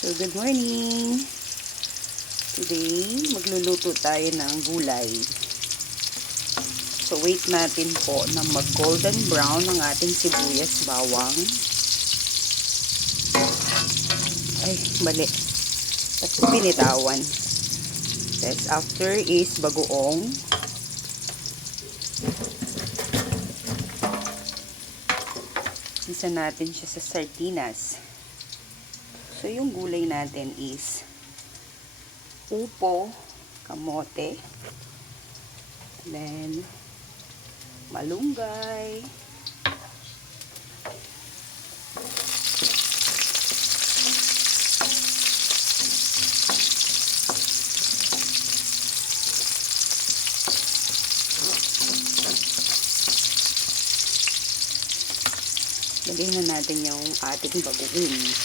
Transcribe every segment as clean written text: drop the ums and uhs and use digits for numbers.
So, good morning! Today, magluluto tayo ng gulay. So, wait natin po na mag-golden brown ang ating sibuyas, bawang. Ay, mali. At binitawan. Then, after is bagoong. Isa natin siya sa sardinas. So, yung gulay natin is upo, kamote, then malunggay, lagyan na natin yung ating bagoong.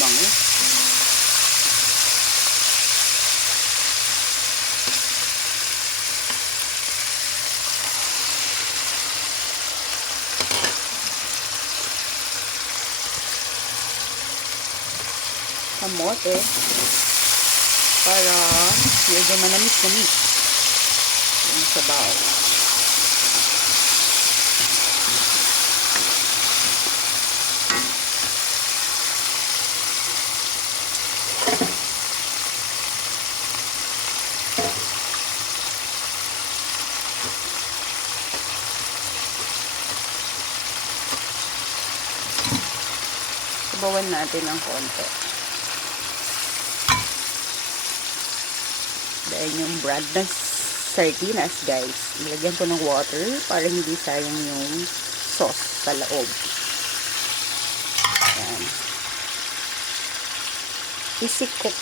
Bango. Kamote para medyo manamis-namis yung sabaw. Sabawan natin ng konti. Dahil yung brand na sardinas, guys, nilagyan ko ng water para hindi sayang yung sauce sa loob. Ayan. Easy cook.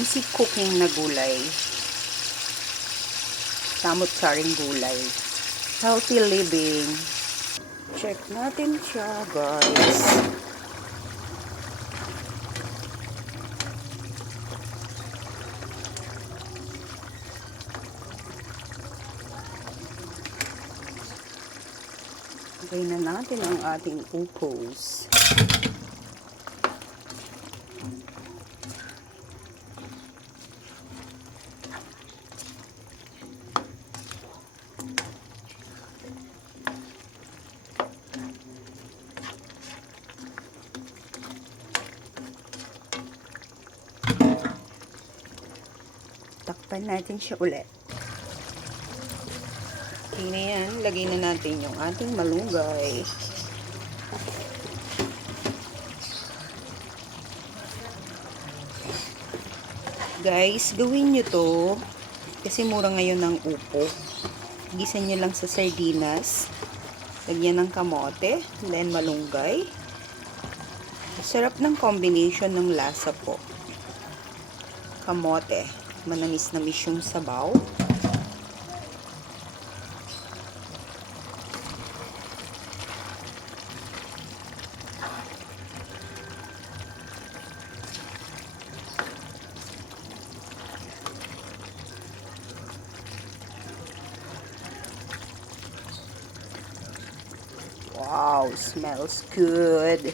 Easy cooking na gulay. Samot-saring gulay. Healthy living. Check natin siya, guys. Lagay na natin ang ating upos. Takpan natin siya ulit. Okay na yan. Lagay na natin yung ating malunggay. Guys, gawin nyo to. Kasi mura ngayon ng upo. Gisa nyo lang sa sardinas. Lagyan ng kamote. Then malunggay. Sarap ng combination ng lasa po. Kamote. Manamis-namis yung sabaw. Wow, smells good.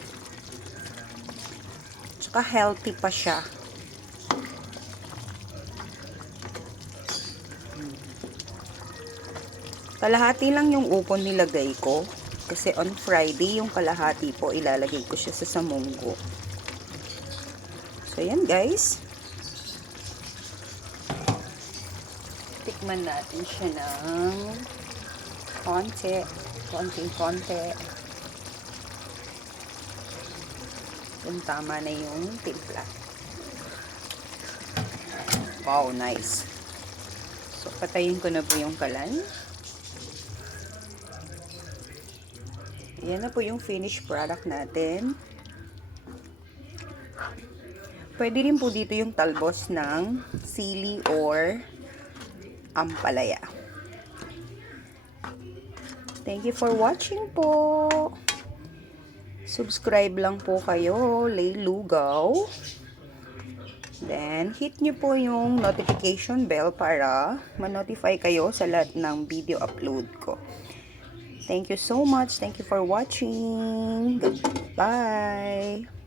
Tsaka healthy pa siya. Kalahati lang yung upon nilagay ko. Kasi on Friday, yung kalahati po, ilalagay ko siya sa samunggo. So, yan guys. Tikman natin siya ng konti. Konting-konti. Yung tama na yung timpla. Wow, nice. So, patayin ko na po yung kalan. Yan na po yung finished product natin. Pwede rin po dito yung talbos ng sili or ampalaya. Thank you for watching po. Subscribe lang po kayo, Lay Lugaw. Then, hit nyo po yung notification bell para ma-notify kayo sa lahat ng video upload ko. Thank you so much. Thank you for watching. Goodbye.